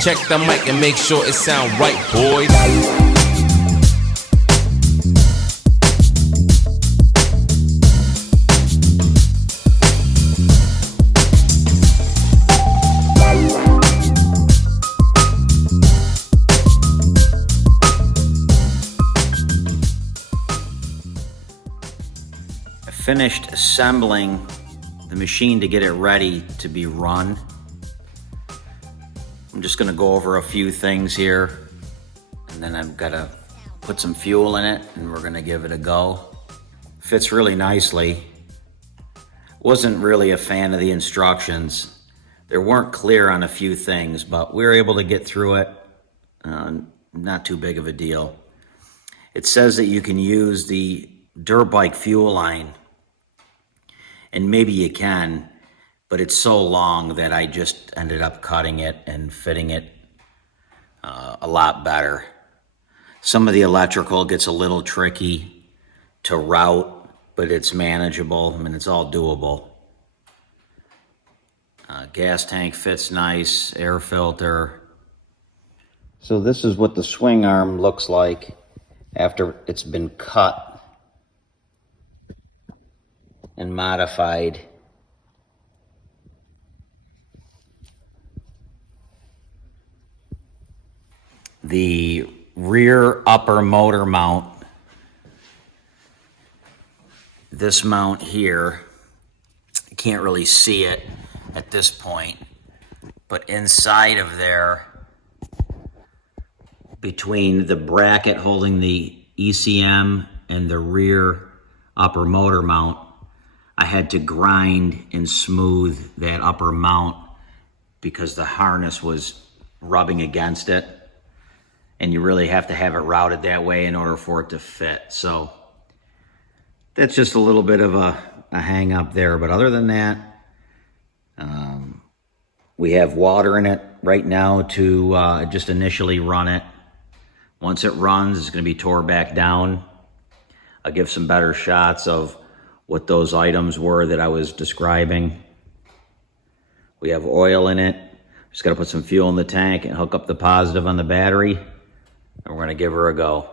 Check the mic and make sure it sound right, boys. I finished assembling the machine to get it ready to be run. I'm just gonna go over a few things here, and then I've gotta put some fuel in it, and we're gonna give it a go. Fits really nicely. Wasn't really a fan of the instructions. They weren't clear on a few things, but we were able to get through it. Not too big of a deal. It says that you can use the dirt bike fuel line, and maybe you can, but it's so long that I just ended up cutting it and fitting it a lot better. Some of the electrical gets a little tricky to route, but it's manageable. I mean, it's all doable. Gas tank fits nice, air filter. So this is what the swing arm looks like after it's been cut and modified. The rear upper motor mount, this mount here, you can't really see it at this point, but inside of there, between the bracket holding the ECM and the rear upper motor mount, I had to grind and smooth that upper mount because the harness was rubbing against it. And you really have to have it routed that way in order for it to fit. So that's just a little bit of a hang up there. But other than that, we have water in it right now to just initially run it. Once it runs, it's going to be tore back down. I'll give some better shots of what those items were that I was describing. We have oil in it. Just got to put some fuel in the tank and hook up the positive on the battery. And we're gonna give her a go.